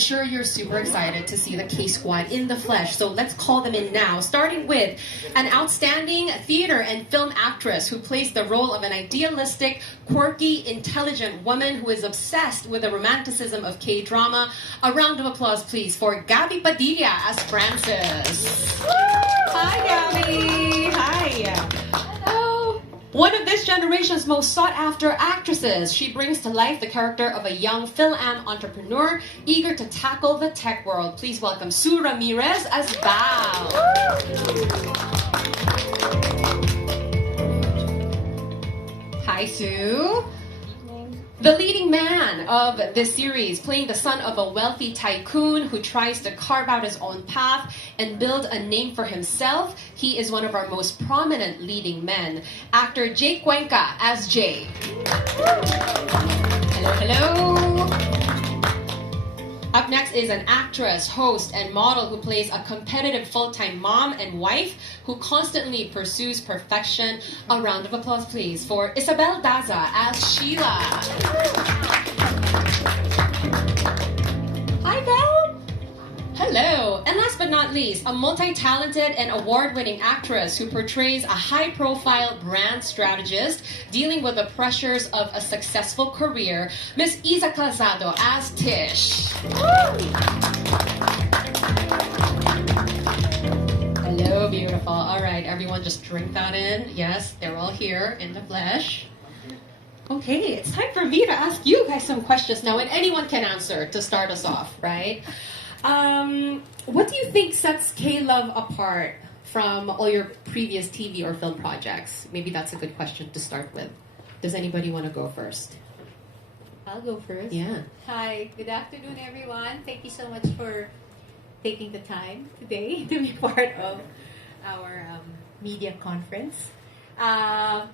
sure you're super excited to see the K Squad in the flesh, so let's call them in now, starting with an outstanding theater and film actress who plays the role of an idealistic, quirky, intelligent woman who is obsessed with the romanticism of K-drama. A round of applause, please, for Gabby Padilla as Frances. Hi, Gabby. Hi. Hello. One of this generation's most sought-after actresses, she brings to life the character of a young film-am entrepreneur eager to tackle the tech world. Please welcome Sue Ramirez as Val. Hi, Sue. The leading man of this series, playing the son of a wealthy tycoon who tries to carve out his own path and build a name for himself, he is one of our most prominent leading men. Actor Jake Cuenca as Jay. Hello, hello. Up next is an actress, host, and model who plays a competitive full-time mom and wife who constantly pursues perfection. A round of applause, please, for Isabelle Daza as Sheila. Hi, Belle. Hello. And last but not least, a multi-talented and award-winning actress who portrays a high-profile brand strategist dealing with the pressures of a successful career, Miss Iza Calzado as Tish. Hello, beautiful. All right, everyone just drink that in. Yes, they're all here in the flesh. Okay, it's time for me to ask you guys some questions now, and anyone can answer to start us off, right? What do you think sets K-Love apart from all your previous TV or film projects? Maybe that's a good question to start with. Does anybody want to go first? I'll go first. Yeah. Hi, good afternoon, everyone. Thank you so much for taking the time today to be part of our media conference. Well,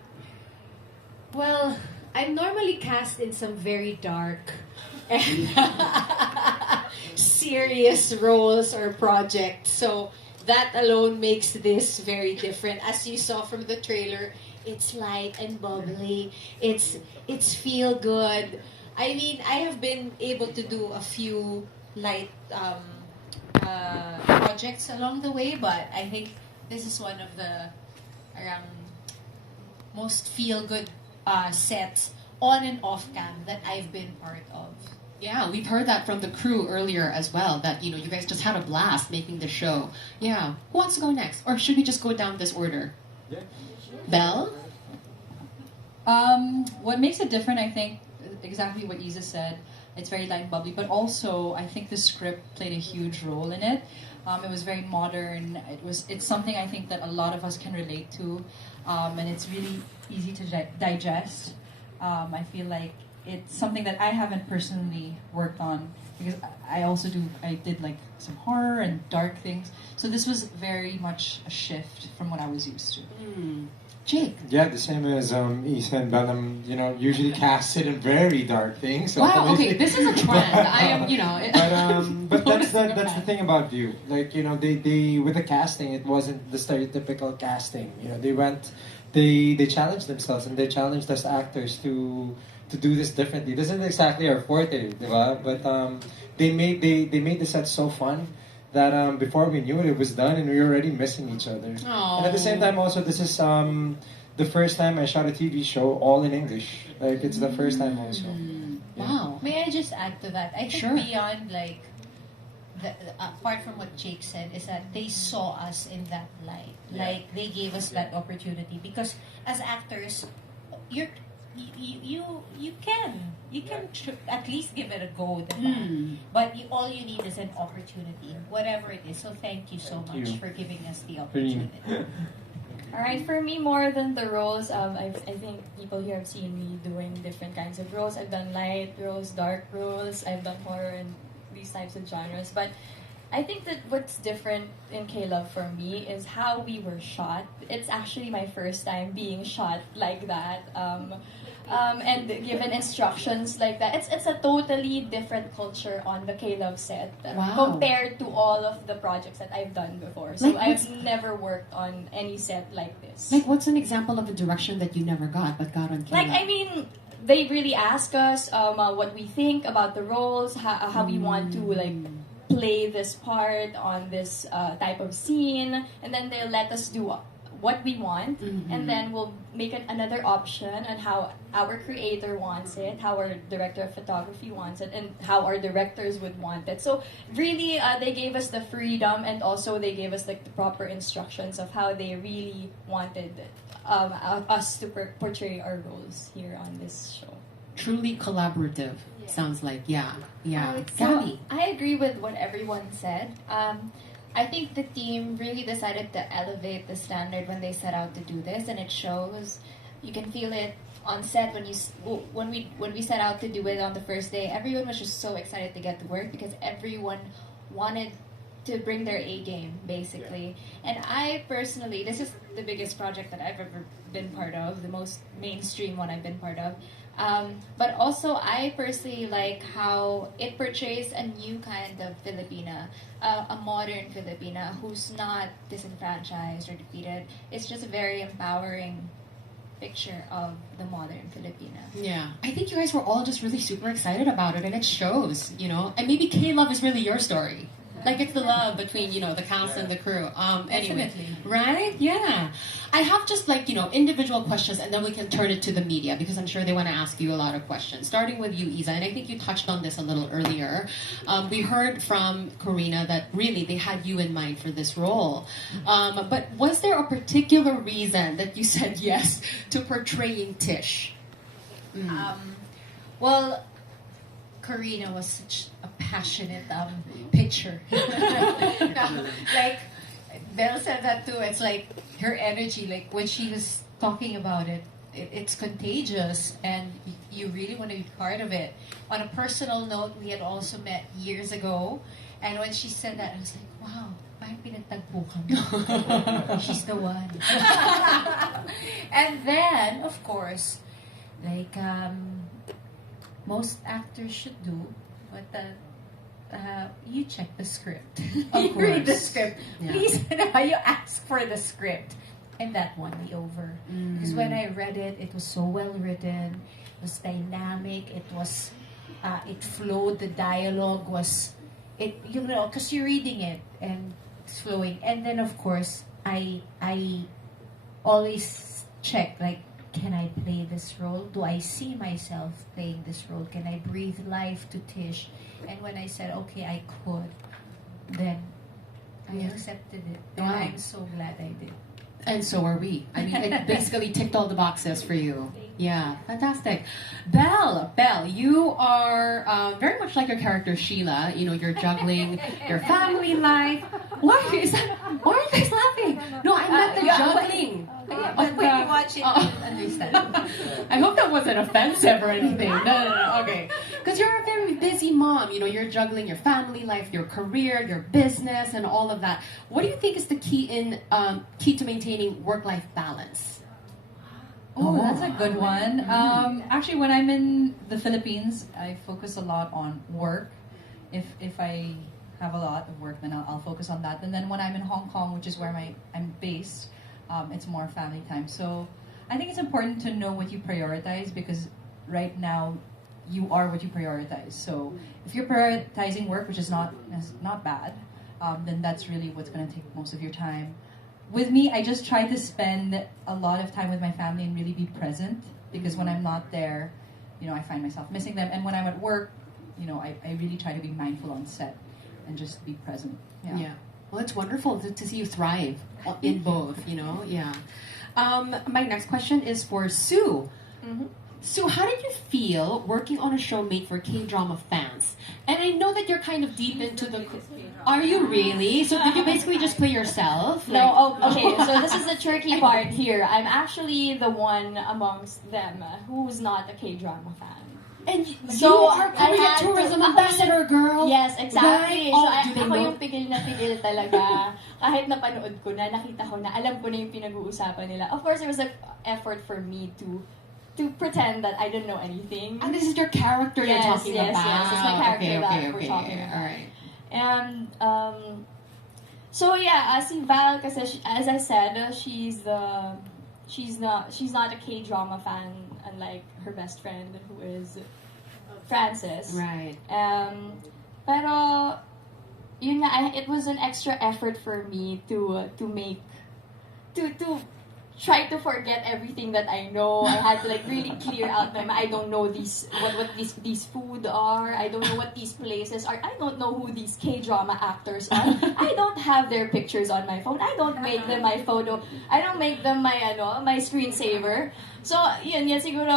I'm normally cast in some very dark and serious roles or projects, so that alone makes this very different. As you saw from the trailer, it's light and bubbly. It's feel good. I mean, I have been able to do a few light projects along the way, but I think this is one of the most feel-good sets on and off cam that I've been part of. Yeah, we've heard that from the crew earlier as well, that, you know, you guys just had a blast making the show. Yeah. Who wants to go next? Or should we just go down this order? Yeah. Belle? What makes it different, I think, exactly what Iza said. It's very light and bubbly, but also I think the script played a huge role in it. It was very modern. It's something I think that a lot of us can relate to, and it's really easy to digest. I feel like it's something that I haven't personally worked on because I did like some horror and dark things. So this was very much a shift from what I was used to. Jake? Yeah, the same as Isa and Bellum, usually casted in very dark things. So Wow, okay, this is a trend. I am, But that's the thing about View. Like, they with the casting, it wasn't the stereotypical casting. They challenged themselves and they challenged us actors to do this differently. This isn't exactly our forte, diba? But they made the set so fun that before we knew it was done and we were already missing each other. Aww. And at the same time, also, this is the first time I shot a TV show all in English. Like, it's the first time also. Yeah. Wow. May I just add to that? I think Sure. beyond apart from what Jake said, is that they saw us in that light. Yeah. Like they gave us that opportunity because as actors, you can at least give it a go, diba? But all you need is an opportunity, whatever it is. So thank you so much for giving us the opportunity. Alright, for me, more than the roles, I think people here have seen me doing different kinds of roles. I've done light roles, dark roles, I've done horror and these types of genres. But I think that what's different in K-Love for me is how we were shot. It's actually my first time being shot like that. And given instructions like that. It's a totally different culture on the K-Love set compared to all of the projects that I've done before. So I've never worked on any set like this. Like, what's an example of a direction that you never got but got on K-Love? Like, I mean, they really ask us what we think about the roles, how we want to like play this part on this type of scene, and then they'll let us do what we want, and then we'll make another option on how our creator wants it, how our director of photography wants it, and how our directors would want it. So really, they gave us the freedom, and also they gave us like the proper instructions of how they really wanted us to portray our roles here on this show. Truly collaborative. Sounds like, yeah. So I agree with what everyone said. I think the team really decided to elevate the standard when they set out to do this, and it shows. You can feel it on set when we set out to do it on the first day. Everyone was just so excited to get to work because everyone wanted to bring their A game, basically. And I personally, this is the biggest project that I've ever been part of, the most mainstream one I've been part of. But also, I personally like how it portrays a new kind of Filipina, a modern Filipina who's not disenfranchised or defeated. It's just a very empowering picture of the modern Filipina. Yeah. I think you guys were all just really super excited about it, and it shows, you know. And maybe K-Love is really your story. Like, it's the love between, you know, the cast and the crew. Anyway, right? Yeah. I have just, like, you know, individual questions, and then we can turn it to the media, because I'm sure they want to ask you a lot of questions. Starting with you, Iza, and I think you touched on this a little earlier. We heard from Corina that really they had you in mind for this role. But was there a particular reason that you said yes to portraying Tish? Well, Corina was such a passionate pitcher. Like Belle said that too. It's like her energy, like when she was talking about it, it's contagious, and you really want to be part of it. On a personal note, we had also met years ago, and when she said that, I was like, wow, parang pinagtagpo kami. She's the one. And then, of course, like most actors should do, but you check the script. You read the script. Yeah. Please, you ask for the script. And that won me over. Because when I read it, it was so well written, it was dynamic, it was, it flowed, the dialogue was, you know, because you're reading it and it's flowing. And then, of course, I always check, like, can I play this role? Do I see myself playing this role? Can I breathe life to Tish? And when I said, okay, I could, then I accepted it. And I'm so glad I did. And so are we. I mean, it basically ticked all the boxes for you. Yeah, fantastic. Belle, you are very much like your character Sheila. You know, you're juggling your family life. Why are you guys laughing? No, I meant the juggling. But when you watch it, you'll understand. I hope that wasn't offensive or anything. No. Okay. Because you're a very busy mom. You know, you're juggling your family life, your career, your business, and all of that. What do you think is the key to maintaining work-life balance? Oh, that's a good one. Actually, when I'm in the Philippines, I focus a lot on work. If I have a lot of work, then I'll focus on that. And then when I'm in Hong Kong, which is where I'm based, it's more family time. So I think it's important to know what you prioritize, because right now you are what you prioritize. So if you're prioritizing work, which is not bad, then that's really what's going to take most of your time. With me, I just try to spend a lot of time with my family and really be present, because when I'm not there, you know, I find myself missing them. And when I'm at work, you know, I really try to be mindful on set and just be present. Yeah. Well, it's wonderful to see you thrive in both, you know? Yeah. My next question is for Sue. Mm-hmm. Sue, how did you feel working on a show made for K-drama fans? And I know that you're kind of deep into the... Are you really? So did you basically just play yourself? No, okay, so this is the tricky part here. I'm actually the one amongst them who's not a K-drama fan. And so you are Korean tourism ambassador, girl. Yes, exactly. Right? So ako yung pigil na pigil talaga. Kahit napanood ko na, nakita ko na, alam ko na yung pinag-uusapan nila. Of course, there was an effort for me to pretend that I didn't know anything. And this is your character you're talking about. Yes, it's my character that we're talking about. All right. And, so yeah, si Val, kasi as I said, she's the she's not a K-drama fan, unlike her best friend who is Frances. Right. Pero yun nga, it was an extra effort for me to try to forget everything that I know. I had to like really clear out my mind. I don't know what these food are. I don't know what these places are. I don't know who these K-drama actors are. I don't have their pictures on my phone. I don't make them my photo. I don't make them my screensaver. So yun siguro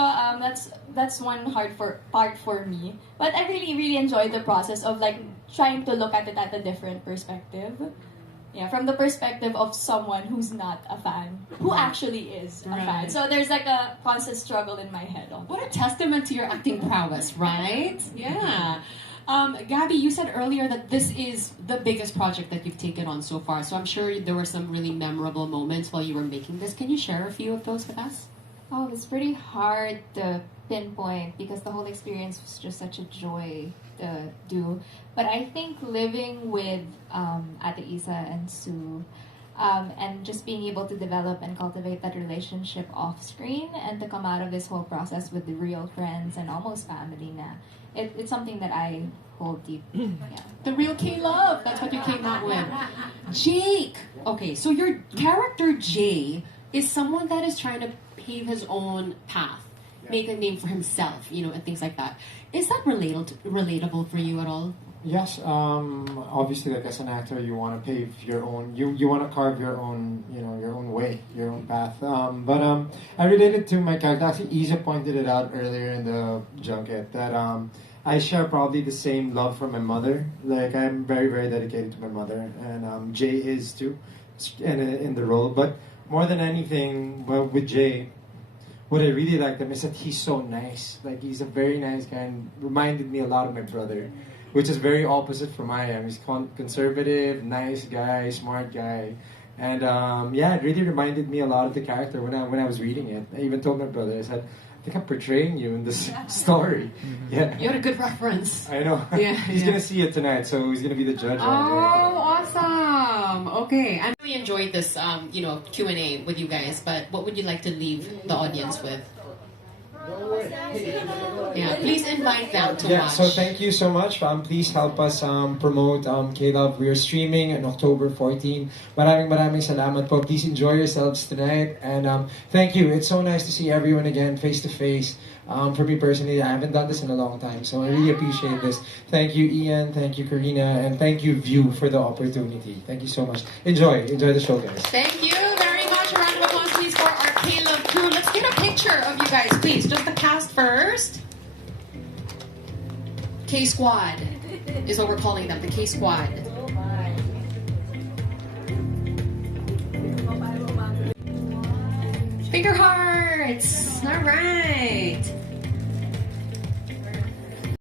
that's one part for me. But I really enjoyed the process of like trying to look at it at a different perspective. Yeah, from the perspective of someone who's not a fan, who actually is a fan. So there's like a constant struggle in my head. What a testament to your acting prowess, right? Yeah. Gabby, you said earlier that this is the biggest project that you've taken on so far. So I'm sure there were some really memorable moments while you were making this. Can you share a few of those with us? Oh, it's pretty hard to pinpoint because the whole experience was just such a joy to do. But I think living with Ate Isa and Sue and just being able to develop and cultivate that relationship off screen and to come out of this whole process with the real friends and almost family na, it's something that I hold deep. Yeah. The real K-Love, that's what you came out with. Jake! Okay, so your character Jay is someone that is trying to pave his own path, make a name for himself, and things like that. Is that relatable for you at all? Yes, obviously, like as an actor, you want to pave your own, you want to carve your own, your own way, your own path. But I related to my character. Actually, Isa pointed it out earlier in the junket that I share probably the same love for my mother. Like I'm very, very dedicated to my mother, and Jay is too, in the role. But more than anything, well, with Jay, what I really liked him is that he's so nice. Like he's a very nice guy and reminded me a lot of my brother, which is very opposite from I am. He's conservative, nice guy, smart guy, and it really reminded me a lot of the character when I was reading it. I even told my brother, I said, I think I'm portraying you in this story. Yeah, You had a good reference. I know. Yeah, He's gonna see it tonight, so he's gonna be the judge. Oh, awesome! Okay, I really enjoyed this, Q&A with you guys. But what would you like to leave the audience with? Yeah, please invite them to watch. So thank you so much. Please help us promote K-Love. We are streaming on October 14. Maraming salamat po. Please enjoy yourselves tonight. And thank you. It's so nice to see everyone again face to face. For me personally, I haven't done this in a long time, so I really appreciate this. Thank you, Ian. Thank you, Karina. And thank you, View, for the opportunity. Thank you so much. Enjoy the show, guys. Thank you very much. A round of applause, please, for our K-Love crew. Let's get a picture of you guys, please. Just the cast first. K-Squad is what we're calling them, the K-Squad. Finger hearts. All right.